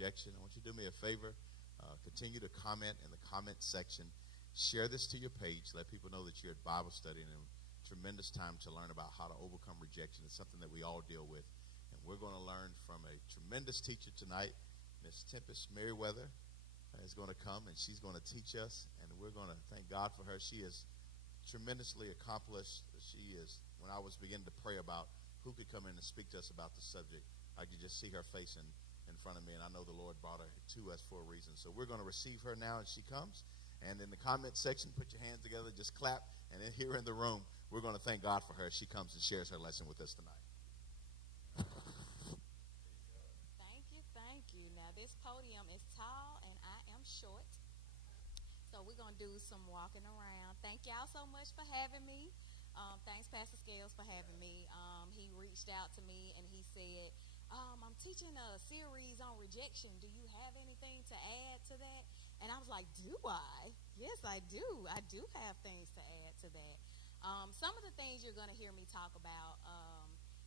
rejection. I want you to do me a favor. Continue to comment in the comment section. Share this to your page. Let people know that you're at Bible study and a tremendous time to learn about how to overcome rejection. It's something that we all deal with. And we're going to learn from a tremendous teacher tonight. Miss Tempest Meriwether is going to come, and she's going to teach us. And we're going to thank God for her. She is tremendously accomplished. She is, when I was beginning to pray about who could come in and speak to us about the subject, I could just see her face in front of me, and I know the Lord brought her to us for a reason. So we're going to receive her now as she comes. And in the comment section, put your hands together, just clap. And then here in the room, we're going to thank God for her as she comes and shares her lesson with us tonight. Thank you. Now, this podium is tall, and I am short. So we're going to do some walking around. Thank y'all so much for having me. Thanks, Pastor Scales, for having me. He reached out to me, and he said, I'm teaching a series on rejection. Do you have anything to add to that? And I was like, do I? Yes, I do. I do have things to add to that. Some of the things you're going to hear me talk about,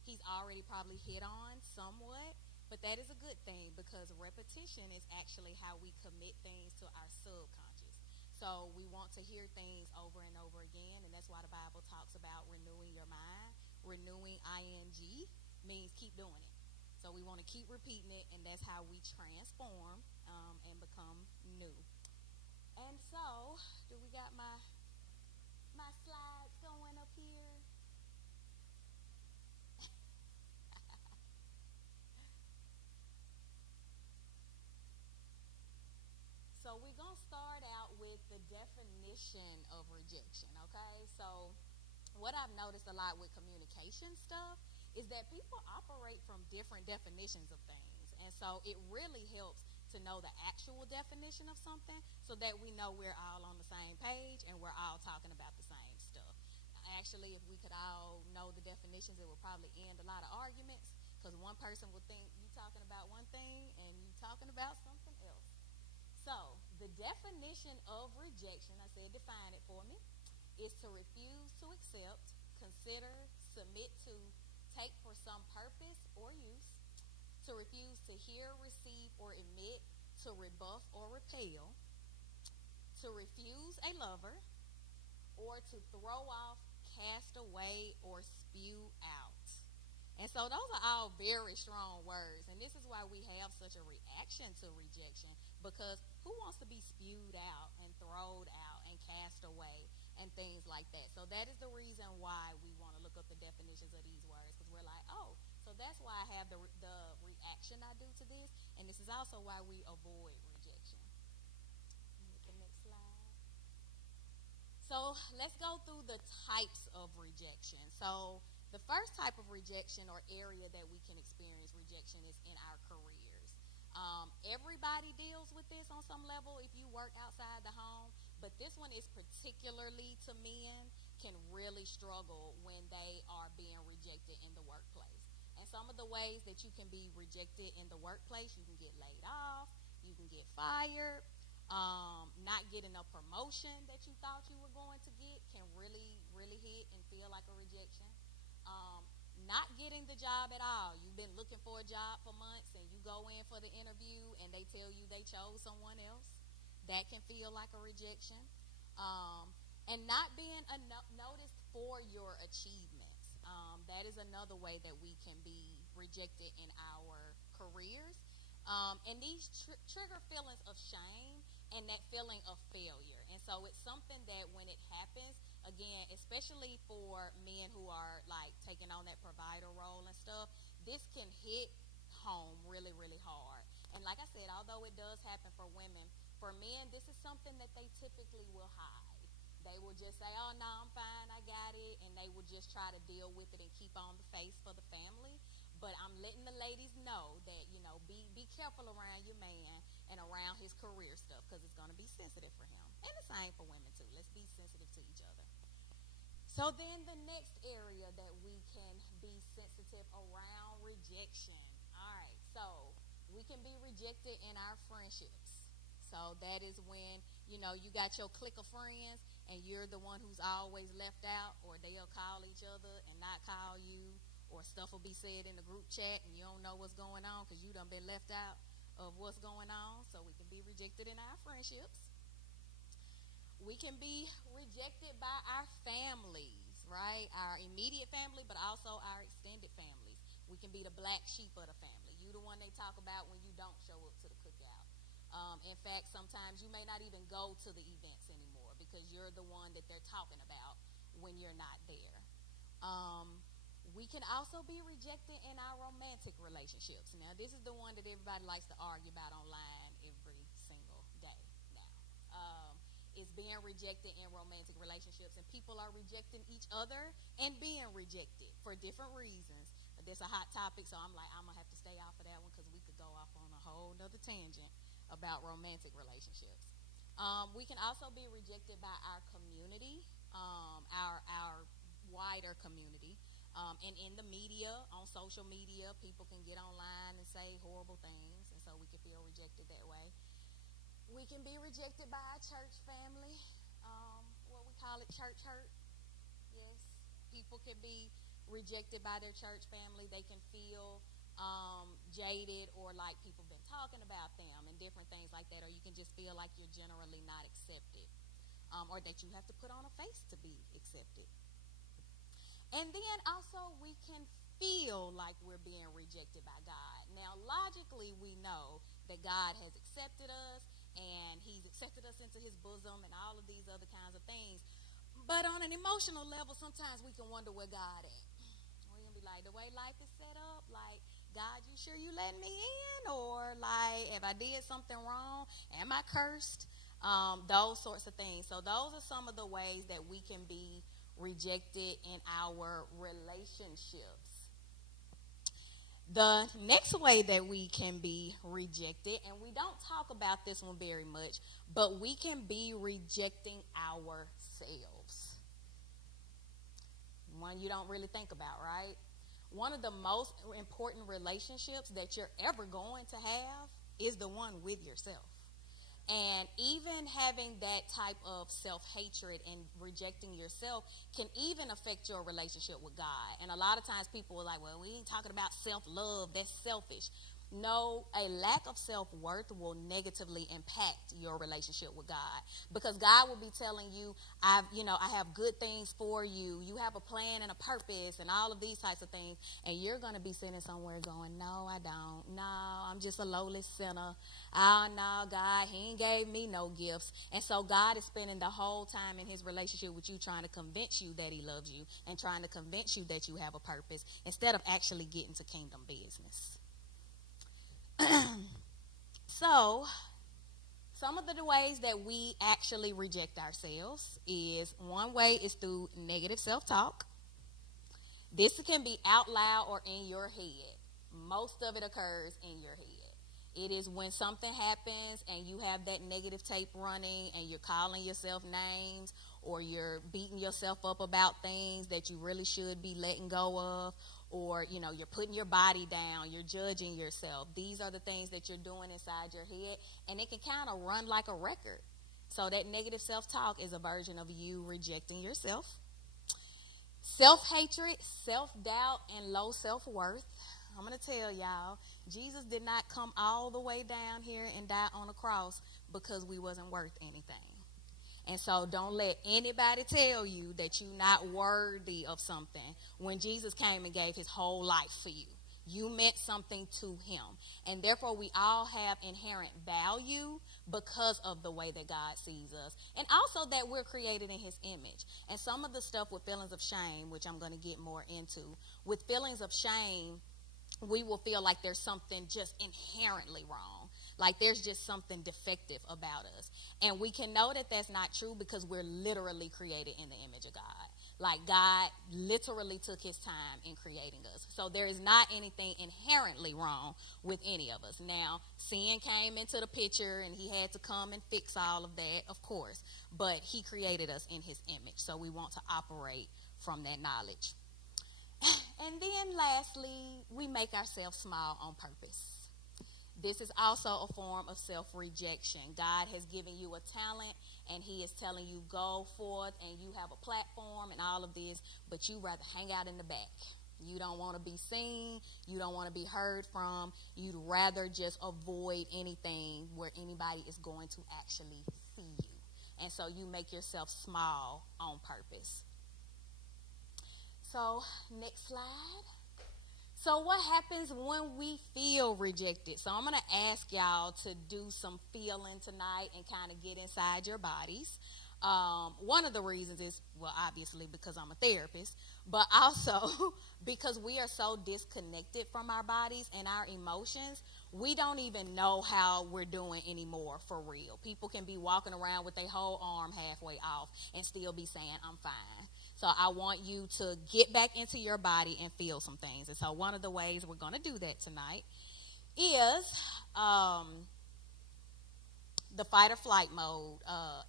he's already probably hit on somewhat, but that is a good thing because repetition is actually how we commit things to our subconscious. So we want to hear things over and over again, and that's why the Bible talks about renewing your mind. Renewing, ing, means keep doing it. So we want to keep repeating it, and that's how we transform and become new. And so, do we got my slides going up here? So we're going to start out with the definition of rejection, okay? So what I've noticed a lot with communication stuff is that people operate from different definitions of things. And so it really helps to know the actual definition of something so that we know we're all on the same page and we're all talking about the same stuff. Actually, if we could all know the definitions, it would probably end a lot of arguments because one person will think you're talking about one thing and you're talking about something else. So the definition of rejection, I said define it for me, is to refuse to accept, consider, submit to, take for some purpose or use, to refuse to hear, receive, or admit, to rebuff or repel, to refuse a lover, or to throw off, cast away, or spew out. And so those are all very strong words, and this is why we have such a reaction to rejection, because who wants to be spewed out and thrown out and cast away and things like that? So that is the reason why we want to look up the definitions of these words, because we're like, oh, so that's why I have the reaction I do to this, and this is also why we avoid rejection. The next slide. So let's go through the types of rejection. So the first type of rejection or area that we can experience rejection is in our careers. Everybody deals with this on some level if you work outside the home, but this one is particularly to men, can really struggle when they are being rejected in the workplace. And some of the ways that you can be rejected in the workplace, you can get laid off, you can get fired, not getting a promotion that you thought you were going to get can really, really hit and feel like a rejection. Not getting the job at all. You've been looking for a job for months and you go in for the interview and they tell you they chose someone else. That can feel like a rejection. And not being noticed for your achievements. That is another way that we can be rejected in our careers. And these trigger feelings of shame and that feeling of failure. And so it's something that when it happens, again, especially for men who are like taking on that provider role and stuff, this can hit home really, really hard. And like I said, although it does happen for women, for men, this is something that they typically will hide. They will just say, oh, no, I'm fine, I got it, and they will just try to deal with it and keep on the face for the family. But I'm letting the ladies know that, you know, be careful around your man and around his career stuff because it's going to be sensitive for him. And the same for women, too. Let's be sensitive to each other. So then the next area that we can be sensitive around rejection. All right, so we can be rejected in our friendships. So that is when, you know, you got your clique of friends and you're the one who's always left out, or they'll call each other and not call you, or stuff will be said in the group chat and you don't know what's going on because you done been left out of what's going on, so we can be rejected in our friendships. We can be rejected by our families, right? Our immediate family, but also our extended families. We can be the black sheep of the family. You the one they talk about when you don't show up to the cookout. In fact, sometimes you may not even go to the events anymore because you're the one that they're talking about when you're not there. We can also be rejected in our romantic relationships. Now, this is the one that everybody likes to argue about online every single day now. Is being rejected in romantic relationships, and people are rejecting each other and being rejected for different reasons. But that's a hot topic, so I'm gonna have to stay off of that one because we could go off on a whole nother tangent about romantic relationships. We can also be rejected by our community, our wider community, and in the media, on social media, people can get online and say horrible things, and so we can feel rejected that way. We can be rejected by our church family, what we call it church hurt. Yes, people can be rejected by their church family. They can feel jaded or like people been talking about them and different things like that, or you can just feel like you're generally not accepted, or that you have to put on a face to be accepted. And then also we can feel like we're being rejected by God. Now, logically, we know that God has accepted us, and he's accepted us into his bosom and all of these other kinds of things. But on an emotional level, sometimes we can wonder where God at. We're going to be like, the way life is set up, like, God, you sure you let me in? Or like, if I did something wrong, am I cursed? Those sorts of things. So those are some of the ways that we can be rejected in our relationships. The next way that we can be rejected, and we don't talk about this one very much, but we can be rejecting ourselves. One you don't really think about, right? One of the most important relationships that you're ever going to have is the one with yourself. And even having that type of self-hatred and rejecting yourself can even affect your relationship with God. And a lot of times people are like, well, we ain't talking about self-love. That's selfish. No, a lack of self-worth will negatively impact your relationship with God, because God will be telling you, I have good things for you. You have a plan and a purpose and all of these types of things. And you're going to be sitting somewhere going, no, I don't. No, I'm just a lowly sinner. Oh, no, God, he ain't gave me no gifts. And so God is spending the whole time in his relationship with you trying to convince you that he loves you and trying to convince you that you have a purpose instead of actually getting to kingdom business. So, some of the ways that we actually reject ourselves is, one way is through negative self-talk. This can be out loud or in your head. Most of it occurs in your head. It is when something happens and you have that negative tape running and you're calling yourself names, or you're beating yourself up about things that you really should be letting go of, or, you're putting your body down, you're judging yourself. These are the things that you're doing inside your head, and it can kind of run like a record. So that negative self-talk is a version of you rejecting yourself. Self-hatred, self-doubt, and low self-worth. I'm going to tell y'all, Jesus did not come all the way down here and die on a cross because we wasn't worth anything. And so don't let anybody tell you that you're not worthy of something. When Jesus came and gave his whole life for you, you meant something to him. And therefore, we all have inherent value because of the way that God sees us. And also that we're created in his image. And some of the stuff with feelings of shame, which I'm going to get more into, with feelings of shame, we will feel like there's something just inherently wrong. Like there's just something defective about us. And we can know that that's not true because we're literally created in the image of God. Like God literally took his time in creating us. So there is not anything inherently wrong with any of us. Now, sin came into the picture and he had to come and fix all of that, of course. But he created us in his image. So we want to operate from that knowledge. And then lastly, we make ourselves small on purpose. This is also a form of self-rejection. God has given you a talent, and he is telling you, go forth, and you have a platform and all of this, but you rather hang out in the back. You don't want to be seen. You don't want to be heard from. You'd rather just avoid anything where anybody is going to actually see you. And so you make yourself small on purpose. So, next slide. So what happens when we feel rejected? So I'm going to ask y'all to do some feeling tonight and kind of get inside your bodies. One of the reasons is, well, obviously because I'm a therapist, but also because we are so disconnected from our bodies and our emotions, we don't even know how we're doing anymore for real. People can be walking around with their whole arm halfway off and still be saying, I'm fine. So I want you to get back into your body and feel some things. And so one of the ways we're going to do that tonight is the fight or flight mode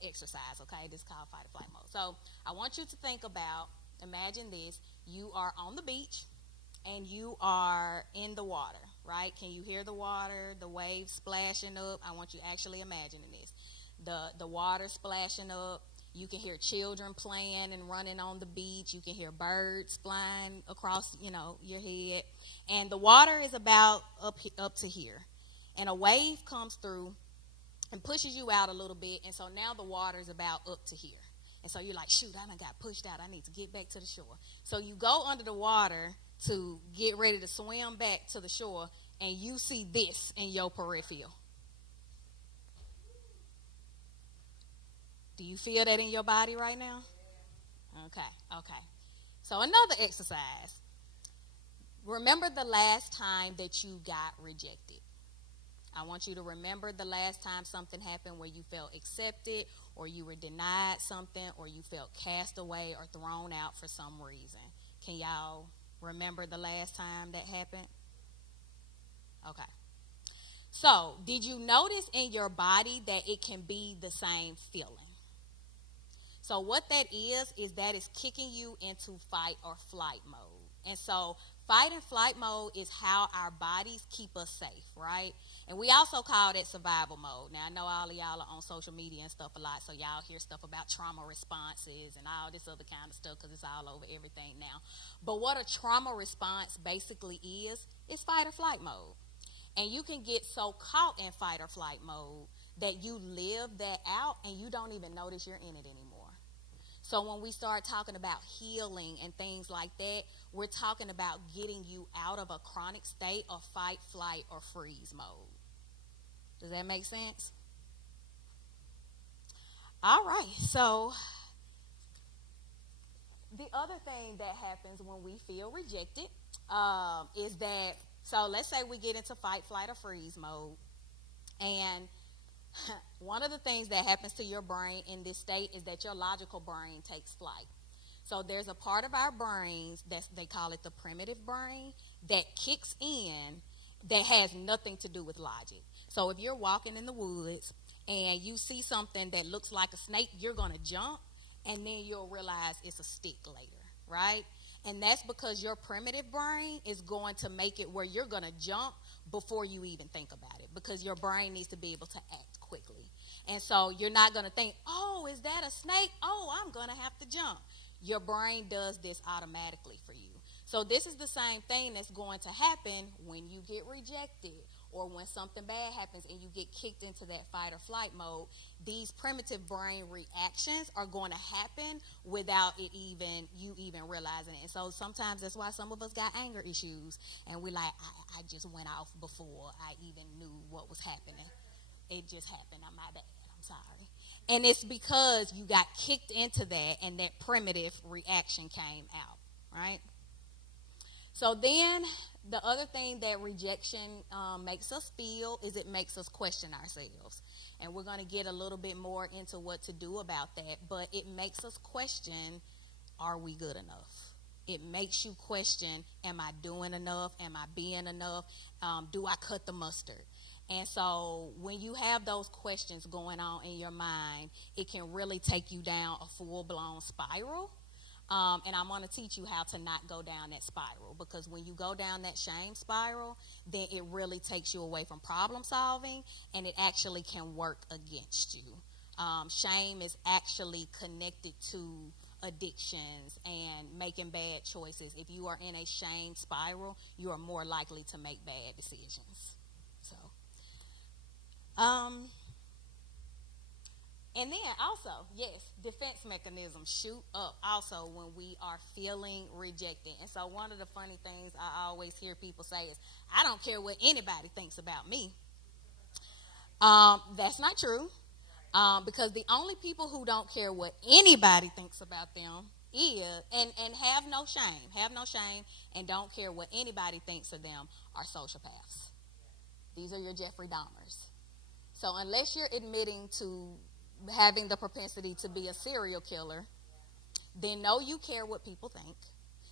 exercise, okay? This is called fight or flight mode. So I want you to think about, imagine this, you are on the beach and you are in the water, right? Can you hear the water, the waves splashing up? I want you actually imagining this. The water splashing up. You can hear children playing and running on the beach. You can hear birds flying across, your head. And the water is about up to here. And a wave comes through and pushes you out a little bit. And so now the water is about up to here. And so you're like, shoot, I done got pushed out. I need to get back to the shore. So you go under the water to get ready to swim back to the shore. And you see this in your peripheral. Do you feel that in your body right now? Okay. So another exercise. Remember the last time that you got rejected. I want you to remember the last time something happened where you felt accepted or you were denied something or you felt cast away or thrown out for some reason. Can y'all remember the last time that happened? Okay. So, did you notice in your body that it can be the same feeling? So what that is that it's kicking you into fight or flight mode. And so fight and flight mode is how our bodies keep us safe, right? And we also call that survival mode. Now, I know all of y'all are on social media and stuff a lot, so y'all hear stuff about trauma responses and all this other kind of stuff because it's all over everything now. But what a trauma response basically is fight or flight mode. And you can get so caught in fight or flight mode that you live that out and you don't even notice you're in it anymore. So when we start talking about healing and things like that, we're talking about getting you out of a chronic state of fight, flight, or freeze mode. Does that make sense? All right. So the other thing that happens when we feel rejected is that, so let's say we get into fight, flight, or freeze mode. And one of the things that happens to your brain in this state is that your logical brain takes flight. So there's a part of our brains, they call it the primitive brain, that kicks in that has nothing to do with logic. So if you're walking in the woods and you see something that looks like a snake, you're going to jump, and then you'll realize it's a stick later, right? And that's because your primitive brain is going to make it where you're going to jump before you even think about it, because your brain needs to be able to act quickly. And so you're not going to think, oh, is that a snake? Oh, I'm going to have to jump. Your brain does this automatically for you. So this is the same thing that's going to happen when you get rejected or when something bad happens and you get kicked into that fight or flight mode. These primitive brain reactions are going to happen without you even realizing it. And so sometimes that's why some of us got anger issues and we're like, I just went off before I even knew what was happening. It just happened. I'm my bad. I'm sorry. And it's because you got kicked into that and that primitive reaction came out, right? So then the other thing that rejection makes us feel is it makes us question ourselves. And we're going to get a little bit more into what to do about that. But it makes us question, are we good enough? It makes you question, am I doing enough? Am I being enough? Do I cut the mustard? And so when you have those questions going on in your mind, it can really take you down a full-blown spiral. And I'm going to teach you how to not go down that spiral, because when you go down that shame spiral, then it really takes you away from problem solving, and it actually can work against you. Shame is actually connected to addictions and making bad choices. If you are in a shame spiral, you are more likely to make bad decisions. So, and then also, yes, defense mechanisms shoot up also when we are feeling rejected. And so one of the funny things I always hear people say is, I don't care what anybody thinks about me. That's not true. Because the only people who don't care what anybody thinks about them and have no shame, and don't care what anybody thinks of them are sociopaths. These are your Jeffrey Dahmers. So unless you're admitting to having the propensity to be a serial killer, then know you care what people think.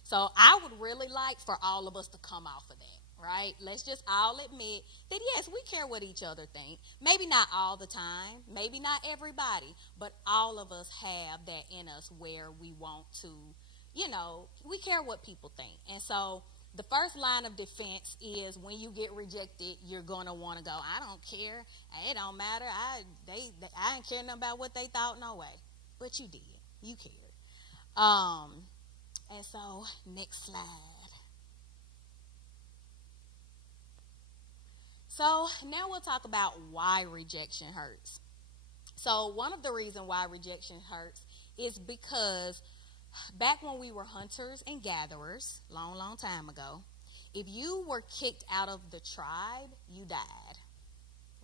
So I would really like for all of us to come off of that, right? Let's just all admit that, yes, we care what each other think. Maybe not all the time, maybe not everybody, but all of us have that in us where we want to, we care what people think. And so the first line of defense is when you get rejected, you're going to want to go, I don't care. It don't matter. I didn't care nothing about what they thought, no way. But you did. You cared. And so, next slide. So now we'll talk about why rejection hurts. So one of the reasons why rejection hurts is because back when we were hunters and gatherers, long time ago, if you were kicked out of the tribe, you died,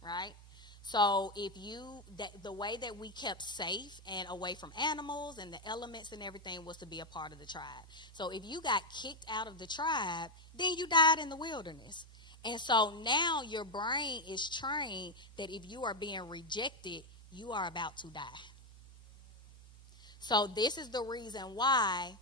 right? So the way that we kept safe and away from animals and the elements and everything was to be a part of the tribe. So if you got kicked out of the tribe, then you died in the wilderness. And so now your brain is trained that if you are being rejected, you are about to die. So this is the reason why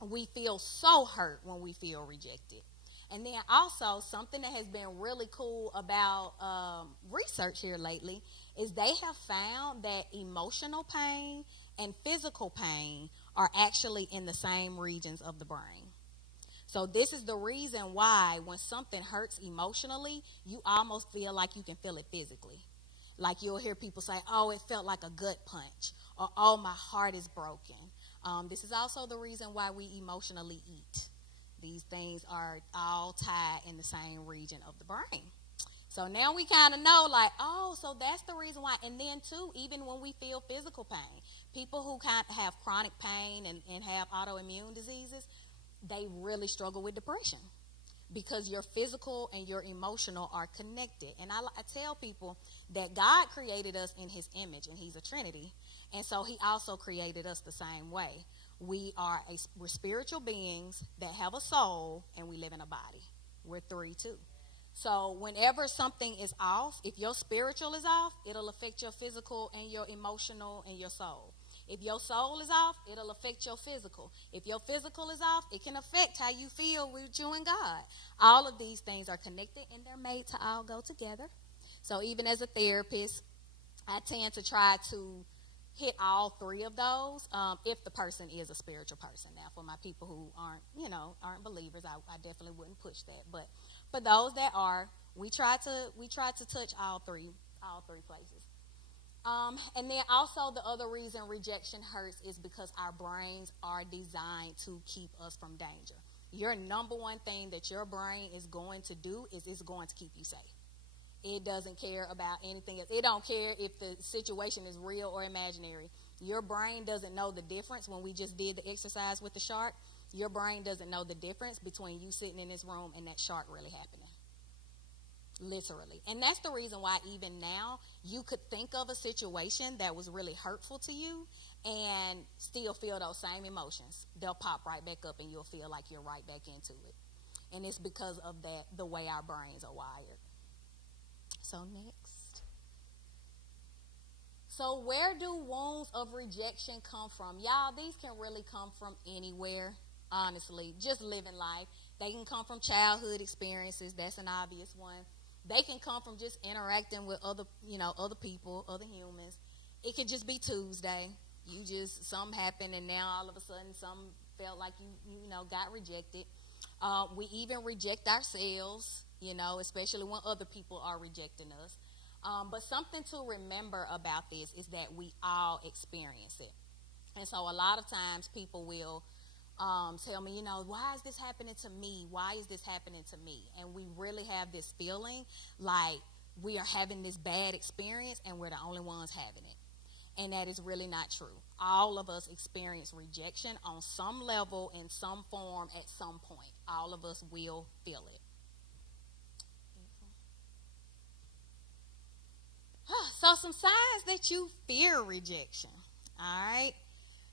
we feel so hurt when we feel rejected. And then also something that has been really cool about research here lately is they have found that emotional pain and physical pain are actually in the same regions of the brain. So this is the reason why when something hurts emotionally, you almost feel like you can feel it physically. Like you'll hear people say, oh, it felt like a gut punch, or oh, my heart is broken. This is also the reason why we emotionally eat. These things are all tied in the same region of the brain. So now we kind of know, like, oh, so that's the reason why. And then, too, even when we feel physical pain, people who kind of have chronic pain and have autoimmune diseases, they really struggle with depression because your physical and your emotional are connected. And I tell people that God created us in his image, and he's a Trinity. And so he also created us the same way. We're spiritual beings that have a soul, and we live in a body. We're three, too. So whenever something is off, if your spiritual is off, it'll affect your physical and your emotional and your soul. If your soul is off, it'll affect your physical. If your physical is off, it can affect how you feel with you and God. All of these things are connected, and they're made to all go together. So even as a therapist, I tend to try to hit all three of those if the person is a spiritual person. Now, for my people who aren't believers, I definitely wouldn't push that. But for those that are, we try to touch all three places. And then also the other reason rejection hurts is because our brains are designed to keep us from danger. Your number one thing that your brain is going to do is it's going to keep you safe. It doesn't care about anything else. It don't care if the situation is real or imaginary. Your brain doesn't know the difference. When we just did the exercise with the shark, your brain doesn't know the difference between you sitting in this room and that shark really happening. Literally. And that's the reason why even now you could think of a situation that was really hurtful to you and still feel those same emotions. They'll pop right back up and you'll feel like you're right back into it. And it's because of the way our brains are wired. So next. So where do wounds of rejection come from? Y'all, these can really come from anywhere, honestly. Just living life. They can come from childhood experiences. That's an obvious one. They can come from just interacting with other people, other humans. It could just be Tuesday. Something happened and now all of a sudden some felt like you got rejected. We even reject ourselves, especially when other people are rejecting us. But something to remember about this is that we all experience it. And so a lot of times people will tell me, why is this happening to me? Why is this happening to me? And we really have this feeling like we are having this bad experience and we're the only ones having it. And that is really not true. All of us experience rejection on some level, in some form, at some point. All of us will feel it. So some signs that you fear rejection. All right.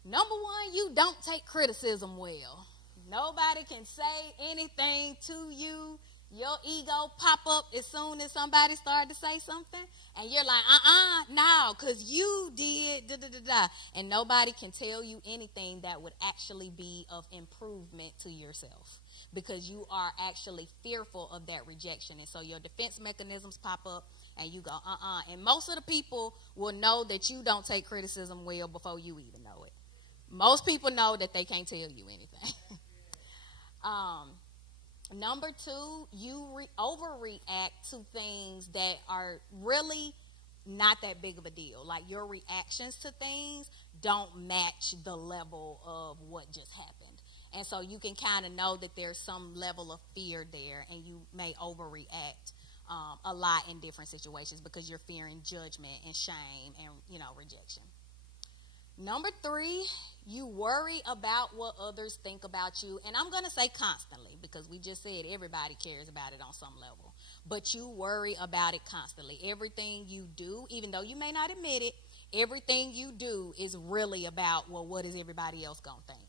Number one, you don't take criticism well. Nobody can say anything to you. Your ego pop up as soon as somebody started to say something, and you're like, no, because you did, da-da-da-da. And nobody can tell you anything that would actually be of improvement to yourself, because you are actually fearful of that rejection. And so your defense mechanisms pop up, and you go, And most of the people will know that you don't take criticism well before you even know it. Most people know that they can't tell you anything. Number two, you overreact to things that are really not that big of a deal. Like, your reactions to things don't match the level of what just happened. And so you can kind of know that there's some level of fear there, and you may overreact a lot in different situations because you're fearing judgment and shame and, rejection. Number three, you worry about what others think about you. And I'm going to say constantly, because we just said everybody cares about it on some level. But you worry about it constantly. Everything you do, even though you may not admit it, everything you do is really about, well, what is everybody else going to think?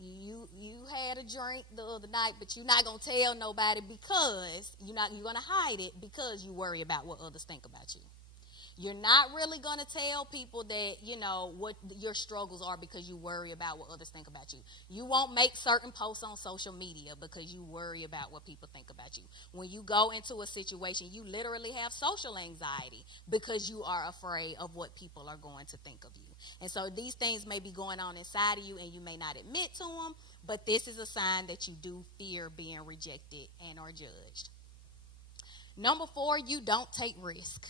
You had a drink the other night, but you're not going to tell nobody because you're going to hide it because you worry about what others think about you. You're not really going to tell people that, what your struggles are because you worry about what others think about you. You won't make certain posts on social media because you worry about what people think about you. When you go into a situation, you literally have social anxiety because you are afraid of what people are going to think of you. And so these things may be going on inside of you and you may not admit to them, but this is a sign that you do fear being rejected and or judged. Number four, you don't take risk.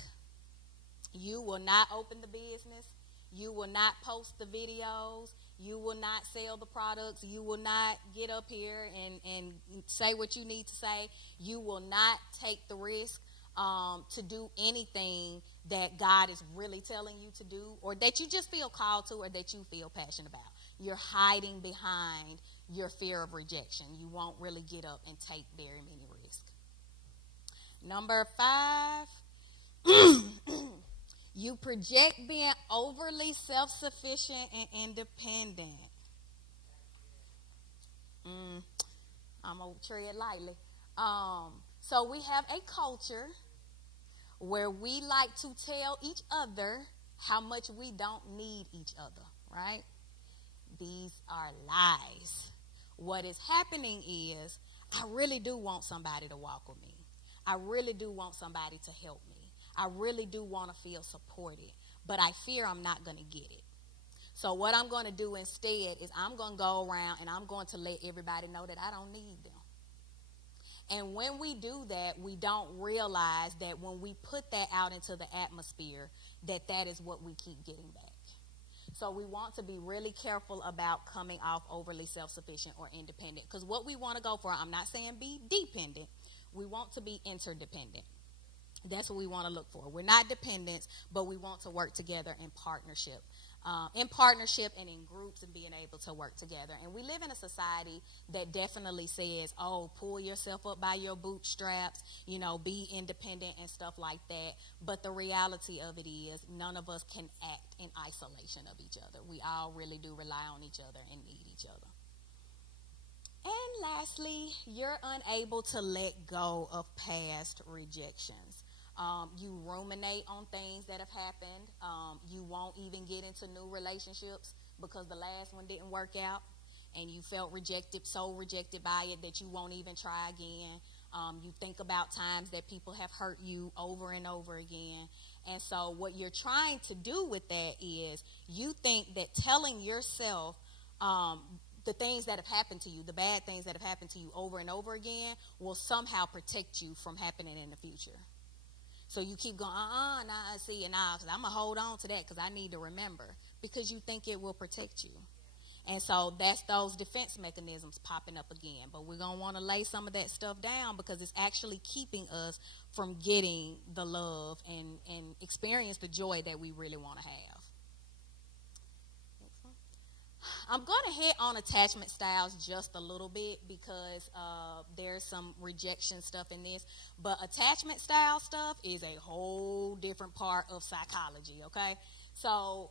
You will not open the business. You will not post the videos. You will not sell the products. You will not get up here and say what you need to say. You will not take the risk to do anything that God is really telling you to do, or that you just feel called to, or that you feel passionate about. You're hiding behind your fear of rejection. You won't really get up and take very many risks. Number five, you project being overly self-sufficient and independent. I'm going to tread lightly. So we have a culture where we like to tell each other how much we don't need each other, right? These are lies. What is happening is, I really do want somebody to walk with me. I really do want somebody to help me. I really do want to feel supported, but I fear I'm not going to get it. So what I'm going to do instead is I'm going to go around and I'm going to let everybody know that I don't need them. And when we do that, we don't realize that when we put that out into the atmosphere, that is what we keep getting back. So we want to be really careful about coming off overly self-sufficient or independent, because what we want to go for, I'm not saying be dependent, we want to be interdependent. That's what we want to look for. We're not dependents, but we want to work together in partnership. And in groups, and being able to work together. And we live in a society that definitely says, pull yourself up by your bootstraps, be independent and stuff like that. But the reality of it is, none of us can act in isolation of each other. We all really do rely on each other and need each other. And lastly, you're unable to let go of past rejections. You ruminate on things that have happened. You won't even get into new relationships because the last one didn't work out, and you felt so rejected by it that you won't even try again. You think about times that people have hurt you over and over again. And so what you're trying to do with that is, you think that telling yourself the things that have happened to you, the bad things that have happened to you over and over again, will somehow protect you from happening in the future. So you keep going, because I'm going to hold on to that because I need to remember. because you think it will protect you. And so that's those defense mechanisms popping up again. But we're going to want to lay some of that stuff down because it's actually keeping us from getting the love and experience the joy that we really want to have. Next one. I'm going to hit on attachment styles just a little bit because there's some rejection stuff in this. But attachment style stuff is a whole different part of psychology, okay? So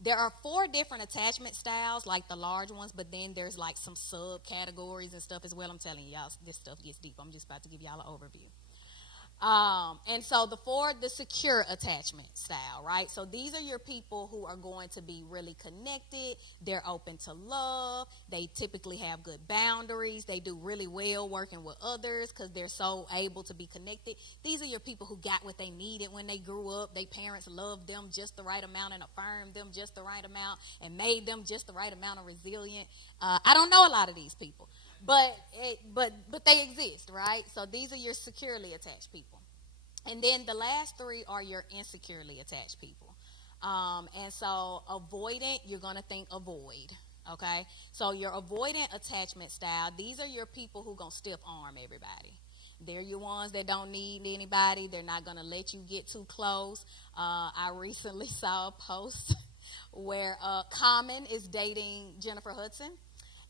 there are 4 different attachment styles, like the large ones, but then there's like some subcategories and stuff as well. I'm telling y'all, this stuff gets deep. I'm just about to give y'all an overview. And so the secure attachment style, right? So these are your people who are going to be really connected. They're open to love. They typically have good boundaries. They do really well working with others because they're so able to be connected. These are your people who got what they needed when they grew up. Their parents loved them just the right amount and affirmed them just the right amount and made them just the right amount of resilient. I don't know a lot of these people. But they exist, right? So these are your securely attached people. And then the last 3 are your insecurely attached people. And so avoidant, you're going to think avoid, okay? So your avoidant attachment style, these are your people who going to stiff arm everybody. They're your ones that don't need anybody. They're not going to let you get too close. I recently saw a post where Common is dating Jennifer Hudson.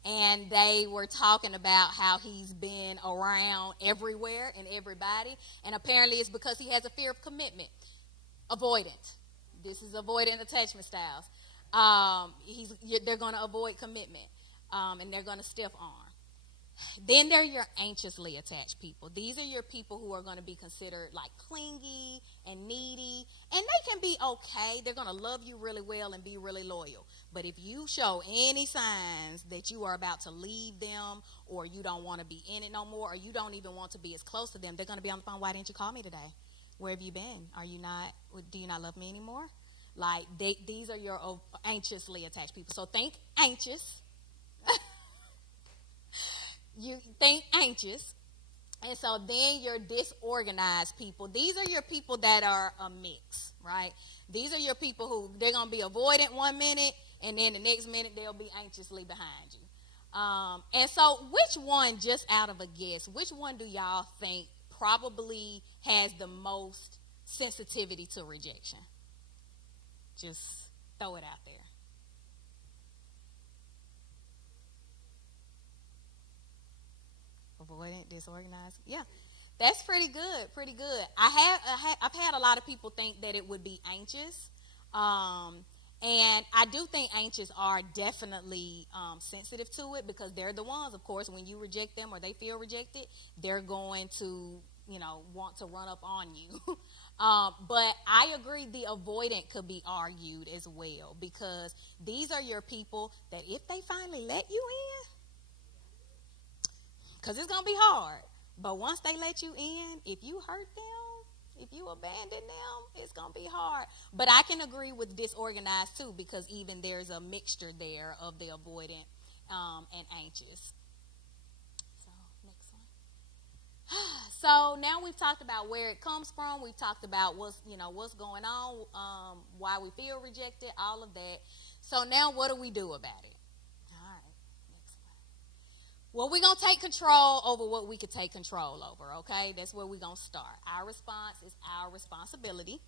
And they were talking about how he's been around everywhere and everybody. And apparently it's because he has a fear of commitment. Avoidant. This is avoidant attachment styles. They're going to avoid commitment. And they're going to stiff arm. Then there are your anxiously attached people. These are your people who are going to be considered like clingy and needy. And they can be okay. They're going to love you really well and be really loyal. But if you show any signs that you are about to leave them or you don't want to be in it no more or you don't even want to be as close to them, they're going to be on the phone. Why didn't you call me today? Where have you been? Do you not love me anymore? Like these are your anxiously attached people. So think anxious. You think anxious. And so then your disorganized people. These are your people that are a mix, right? These are your people who they're going to be avoidant one minute and then the next minute they'll be anxiously behind you. And so which one, just out of a guess, which one do y'all think probably has the most sensitivity to rejection? Just throw it out there. Avoidant, disorganized. Yeah, that's pretty good. Pretty good. I've had a lot of people think that it would be anxious, and I do think anxious are definitely sensitive to it because they're the ones, of course, when you reject them or they feel rejected, they're going to want to run up on you. But I agree the avoidant could be argued as well because these are your people that if they finally let you in, because it's going to be hard. But once they let you in, if you hurt them, if you abandon them, it's going to be hard. But I can agree with disorganized too because even there's a mixture there of the avoidant and anxious. So, next one. So now we've talked about where it comes from. We've talked about what's going on, why we feel rejected, all of that. So now what do we do about it? Well, we're going to take control over what we could take control over, okay? That's where we're going to start. Our response is our responsibility.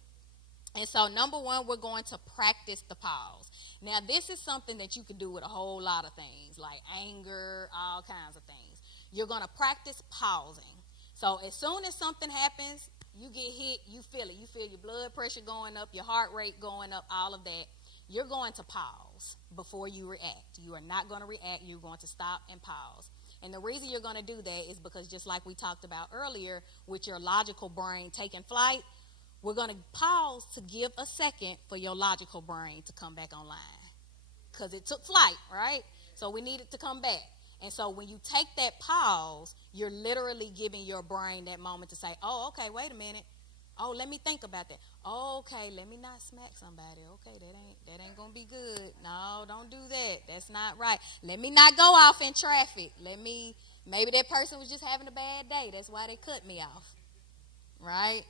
And so, number 1, we're going to practice the pause. Now, this is something that you can do with a whole lot of things, like anger, all kinds of things. You're going to practice pausing. So, as soon as something happens, you get hit, you feel it. You feel your blood pressure going up, your heart rate going up, all of that. You're going to pause before you react. You are not going to react. You're going to stop and pause. And the reason you're going to do that is because just like we talked about earlier with your logical brain taking flight, we're going to pause to give a second for your logical brain to come back online because it took flight, right? So we need it to come back. And so when you take that pause, you're literally giving your brain that moment to say, oh, okay, wait a minute. Oh, let me think about that. Oh, okay, let me not smack somebody. Okay, that ain't gonna be good. No, don't do that. That's not right. Let me not go off in traffic. Maybe that person was just having a bad day. That's why they cut me off. Right?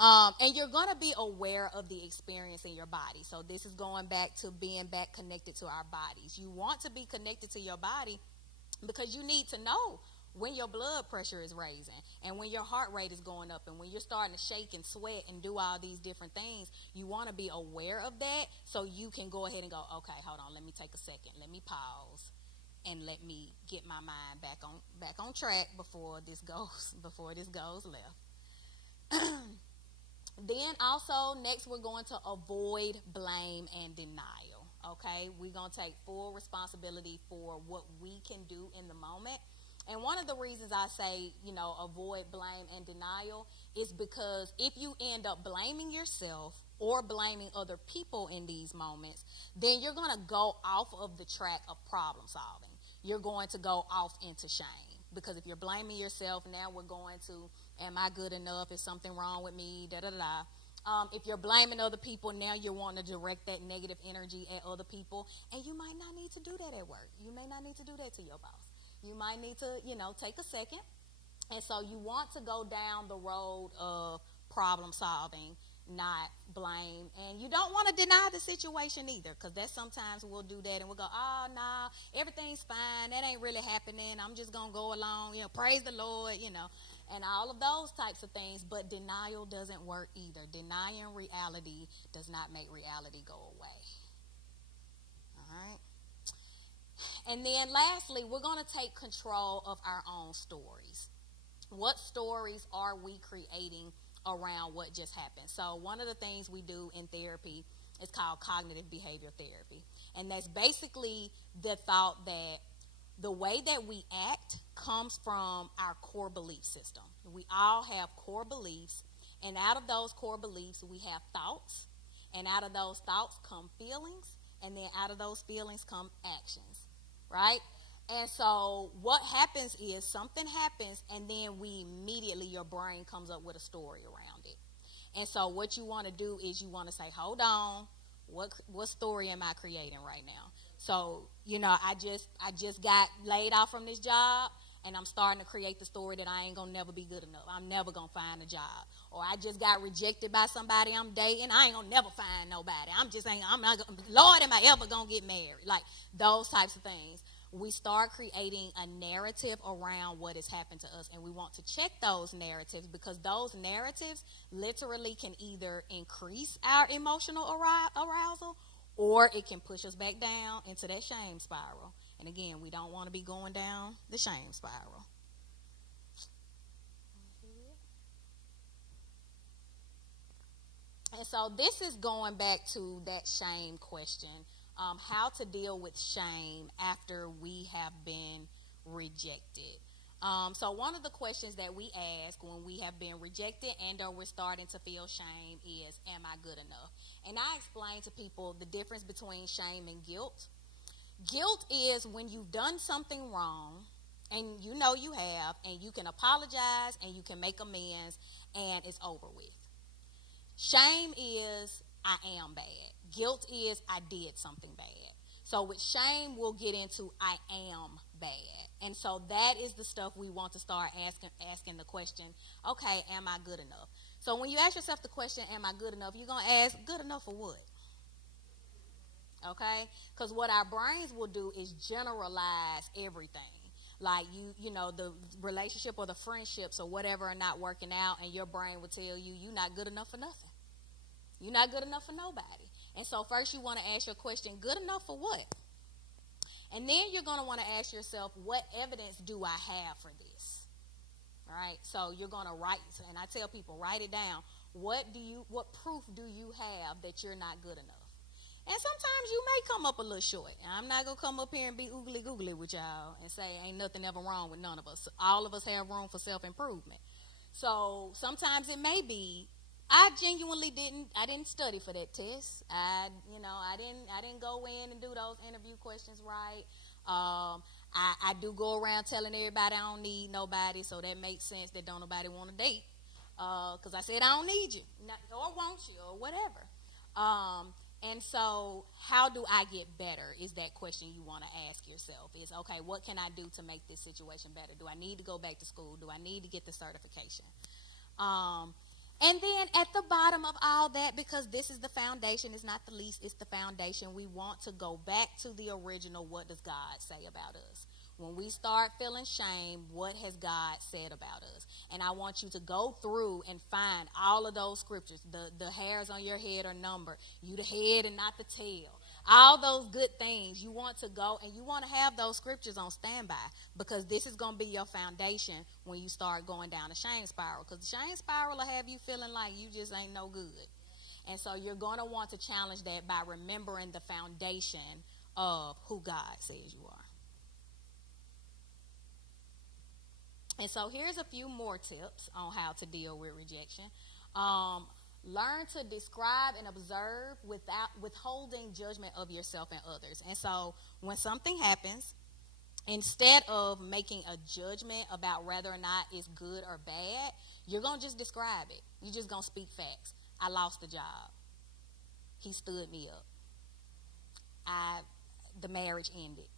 And you're going to be aware of the experience in your body. So this is going back to being back connected to our bodies. You want to be connected to your body because you need to know when your blood pressure is raising and when your heart rate is going up and when you're starting to shake and sweat and do all these different things. You want to be aware of that so you can go ahead and go, okay, hold on, let me take a second. Let me pause and let me get my mind back on track before this goes left. Then also, next we're going to avoid blame and denial, okay? We're going to take full responsibility for what we can do in the moment. And one of the reasons I say, avoid blame and denial is because if you end up blaming yourself or blaming other people in these moments, then you're going to go off of the track of problem solving. You're going to go off into shame. Because if you're blaming yourself, now we're going to, am I good enough? Is something wrong with me? If you're blaming other people, now you're wanting to direct that negative energy at other people. And you might not need to do that at work. You may not need to do that to your boss. You might need to, take a second. And so you want to go down the road of problem solving, not blame. And you don't want to deny the situation either, because that sometimes we'll do that and we'll go, oh, no, everything's fine. That ain't really happening. I'm just going to go along, praise the Lord, and all of those types of things. But denial doesn't work either. Denying reality does not make reality go away. All right. And then lastly, we're going to take control of our own stories. What stories are we creating around what just happened? So one of the things we do in therapy is called cognitive behavior therapy. And that's basically the thought that the way that we act comes from our core belief system. We all have core beliefs, and out of those core beliefs, we have thoughts, and out of those thoughts come feelings, and then out of those feelings come actions, right? And so what happens is something happens, and then your brain comes up with a story around it. And so what you want to do is you want to say, hold on, what story am I creating right now? So, I just got laid off from this job, and I'm starting to create the story that I ain't going to never be good enough. I'm never going to find a job. Or I just got rejected by somebody I'm dating. I ain't going to never find nobody. Lord, am I ever going to get married? Like those types of things. We start creating a narrative around what has happened to us, and we want to check those narratives because those narratives literally can either increase our emotional arousal or it can push us back down into that shame spiral. And again, we don't want to be going down the shame spiral. And so this is going back to that shame question. How to deal with shame after we have been rejected. So one of the questions that we ask when we have been rejected and or we're starting to feel shame is, am I good enough? And I explain to people the difference between shame and guilt. Guilt is when you've done something wrong and you know you have, and you can apologize and you can make amends and it's over with. Shame is, I am bad. Guilt is, I did something bad. So with shame, we'll get into, I am bad. And so that is the stuff we want to start asking the question, okay, am I good enough? So when you ask yourself the question, am I good enough, you're going to ask, good enough for what? Okay? Because what our brains will do is generalize everything. Like the relationship or the friendships or whatever are not working out, and your brain will tell you, you're not good enough for nothing. You're not good enough for nobody. And so first you want to ask your question, good enough for what? And then you're going to want to ask yourself, what evidence do I have for this? All right? So you're going to write, and I tell people, write it down. What proof do you have that you're not good enough? And sometimes you may come up a little short. I'm not going to come up here and be oogly googly with y'all and say ain't nothing ever wrong with none of us. All of us have room for self-improvement. So sometimes it may be, I genuinely didn't study for that test. I didn't go in and do those interview questions right. I do go around telling everybody I don't need nobody, so that makes sense that don't nobody want to date. Because I said I don't need you, or want you, or whatever. And so how do I get better is that question you want to ask yourself is, okay, what can I do to make this situation better? Do I need to go back to school? Do I need to get the certification? And then at the bottom of all that, because this is the foundation, it's not the least, it's the foundation, we want to go back to the original. What does God say about us? When we start feeling shame, what has God said about us? And I want you to go through and find all of those scriptures. The hairs on your head are numbered. You the head and not the tail. All those good things. You want to go and you want to have those scriptures on standby, because this is going to be your foundation when you start going down the shame spiral. Because the shame spiral will have you feeling like you just ain't no good. And so you're going to want to challenge that by remembering the foundation of who God says you are. And so here's a few more tips on how to deal with rejection. Learn to describe and observe without withholding judgment of yourself and others. And so when something happens, instead of making a judgment about whether or not it's good or bad, you're going to just describe it. You're just going to speak facts. I lost the job. He stood me up. The marriage ended.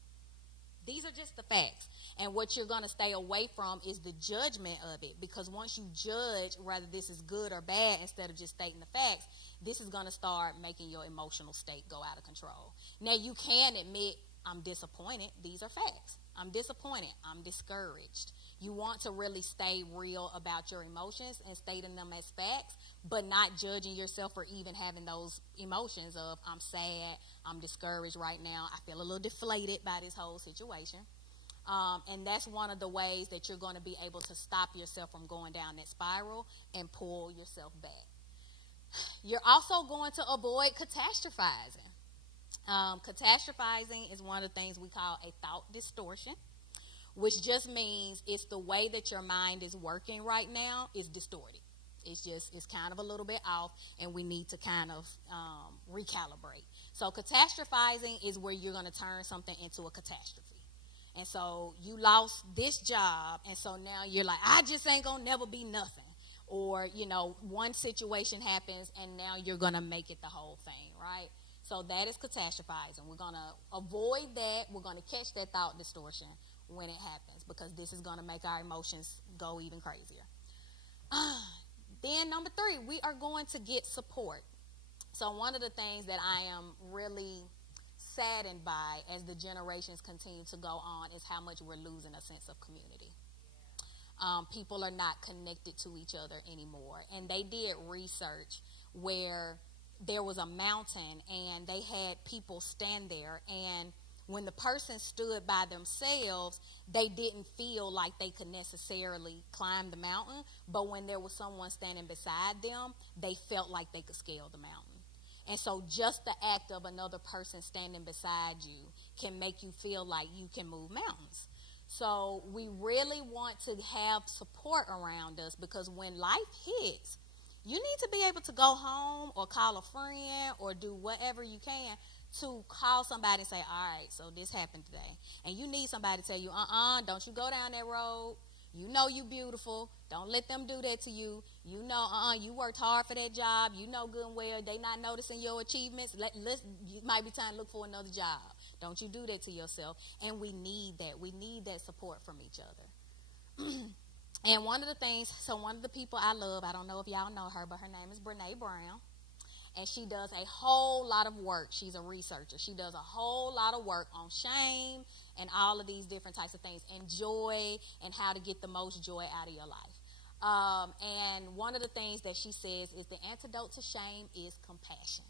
These are just the facts. And what you're going to stay away from is the judgment of it. Because once you judge whether this is good or bad instead of just stating the facts, this is going to start making your emotional state go out of control. Now, you can admit, I'm disappointed. These are facts. I'm disappointed. I'm discouraged. You want to really stay real about your emotions and stating them as facts, but not judging yourself for even having those emotions of, I'm sad, I'm discouraged right now, I feel a little deflated by this whole situation. And that's one of the ways that you're going to be able to stop yourself from going down that spiral and pull yourself back. You're also going to avoid catastrophizing. Catastrophizing is one of the things we call a thought distortion, which just means it's the way that your mind is working right now is distorted. It's kind of a little bit off, and we need to kind of recalibrate. So catastrophizing is where you're going to turn something into a catastrophe. And so you lost this job, and so now you're like, I just ain't going to never be nothing. Or, one situation happens, and now you're going to make it the whole thing, right? So that is catastrophizing. We're going to avoid that. We're going to catch that thought distortion when it happens, because this is going to make our emotions go even crazier. Then number 3, we are going to get support. So one of the things that I am really saddened by as the generations continue to go on is how much we're losing a sense of community. People are not connected to each other anymore. And they did research where there was a mountain and they had people stand there, and when the person stood by themselves, they didn't feel like they could necessarily climb the mountain. But when there was someone standing beside them, they felt like they could scale the mountain. And so just the act of another person standing beside you can make you feel like you can move mountains. So we really want to have support around us, because when life hits, you need to be able to go home or call a friend or do whatever you can to call somebody and say, all right, so this happened today. And you need somebody to tell you, don't you go down that road. You know you beautiful. Don't let them do that to you. You know, you worked hard for that job. You know good and well they not noticing your achievements. It might be time to look for another job. Don't you do that to yourself. And we need that. We need that support from each other. And one of the people I love, I don't know if y'all know her, but her name is Brene Brown. And she does a whole lot of work. She's a researcher. She does a whole lot of work on shame and all of these different types of things, and joy, and how to get the most joy out of your life. And one of the things that she says is the antidote to shame is compassion.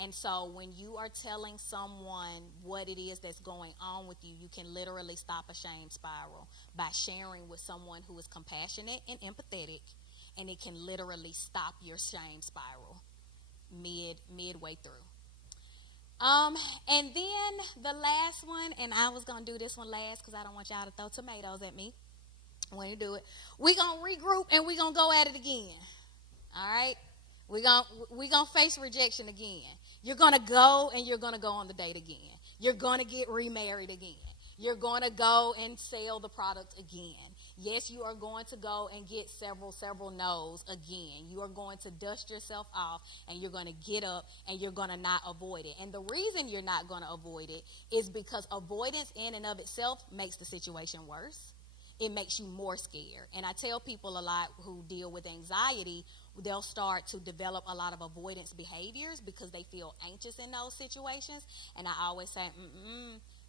And so when you are telling someone what it is that's going on with you, you can literally stop a shame spiral by sharing with someone who is compassionate and empathetic, and it can literally stop your shame spiral midway through. And then the last one, and I was going to do this one last because I don't want y'all to throw tomatoes at me when you do it. We're going to regroup and we're going to go at it again. All right? We're going to face rejection again. You're going to go and you're going to go on the date again. You're going to get remarried again. You're going to go and sell the product again. Yes, you are going to go and get several no's again. You are going to dust yourself off, and you're going to get up, and you're going to not avoid it. And the reason you're not going to avoid it is because avoidance in and of itself makes the situation worse. It makes you more scared. And I tell people a lot who deal with anxiety, they'll start to develop a lot of avoidance behaviors because they feel anxious in those situations. And I always say,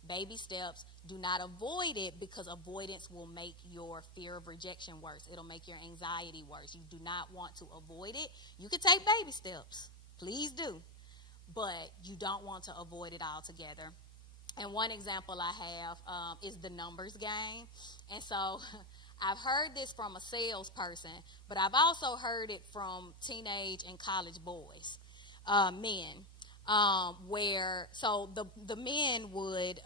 baby steps. Do not avoid it, because avoidance will make your fear of rejection worse. It'll make your anxiety worse. You do not want to avoid it. You can take baby steps. Please do. But you don't want to avoid it altogether. And one example I have is the numbers game. And so I've heard this from a salesperson, but I've also heard it from teenage and college boys, men, where so the men would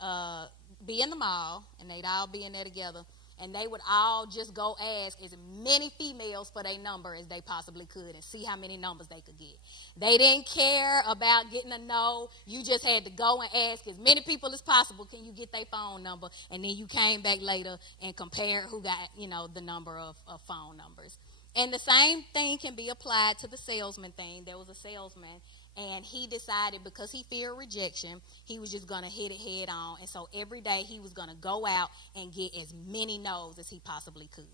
be in the mall, and they'd all be in there together, and they would all just go ask as many females for their number as they possibly could and see how many numbers they could get. They didn't care about getting a no. You just had to go and ask as many people as possible, can you get their phone number? And then you came back later and compared who got, the number of phone numbers. And the same thing can be applied to the salesman thing. There was a salesman, and he decided, because he feared rejection, he was just going to hit it head on. And so every day he was going to go out and get as many no's as he possibly could.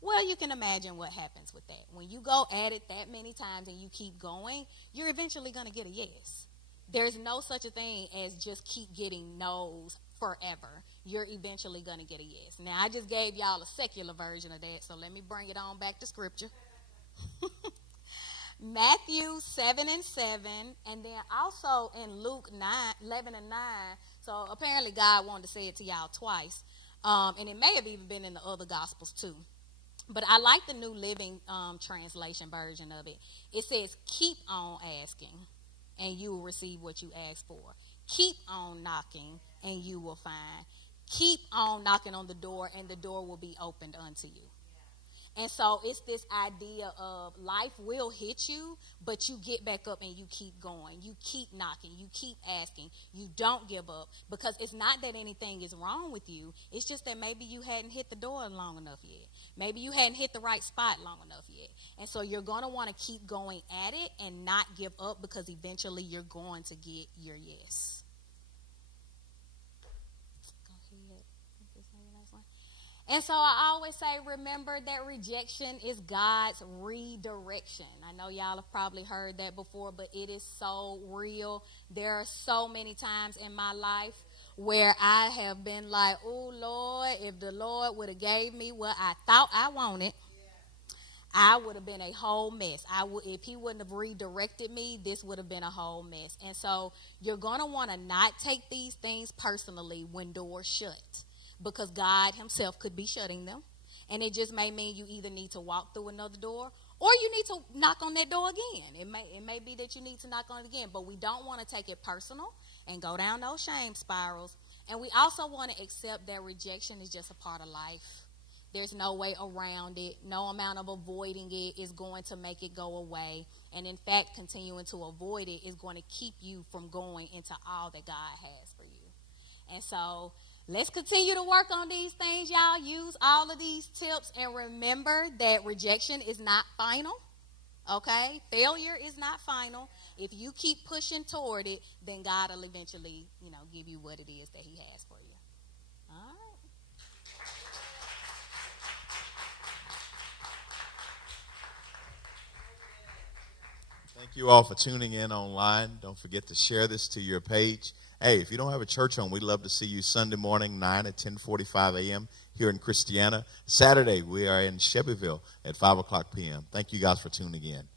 Well, you can imagine what happens with that. When you go at it that many times and you keep going, you're eventually going to get a yes. There's no such a thing as just keep getting no's forever. You're eventually going to get a yes. Now, I just gave y'all a secular version of that, so let me bring it on back to Scripture. Matthew 7:7, and then also in Luke 9:11 and 9. So apparently God wanted to say it to y'all twice. And it may have even been in the other Gospels too. But I like the New Living Translation version of it. It says, keep on asking, and you will receive what you ask for. Keep on knocking, and you will find. Keep on knocking on the door, and the door will be opened unto you. And so it's this idea of life will hit you, but you get back up and you keep going. You keep knocking. You keep asking. You don't give up, because it's not that anything is wrong with you. It's just that maybe you hadn't hit the door long enough yet. Maybe you hadn't hit the right spot long enough yet. And so you're going to want to keep going at it and not give up, because eventually you're going to get your yes. And so I always say, remember that rejection is God's redirection. I know y'all have probably heard that before, but it is so real. There are so many times in my life where I have been like, oh, Lord, if the Lord would have gave me what I thought I wanted, I would have been a whole mess. If he wouldn't have redirected me, this would have been a whole mess. And so you're going to want to not take these things personally when doors shut, because God himself could be shutting them. And it just may mean you either need to walk through another door, or you need to knock on that door again. It may be that you need to knock on it again, but we don't want to take it personal and go down those shame spirals. And we also want to accept that rejection is just a part of life. There's no way around it. No amount of avoiding it is going to make it go away. And in fact, continuing to avoid it is going to keep you from going into all that God has for you. And so let's continue to work on these things, y'all. Use all of these tips, and remember that rejection is not final, okay? Failure is not final. If you keep pushing toward it, then God will eventually, give you what it is that he has for you. All right. Thank you all for tuning in online. Don't forget to share this to your page. Hey, if you don't have a church home, we'd love to see you Sunday morning, 9 at 10:45 a.m. here in Christiana. Saturday, we are in Shelbyville at 5 o'clock p.m. Thank you guys for tuning in.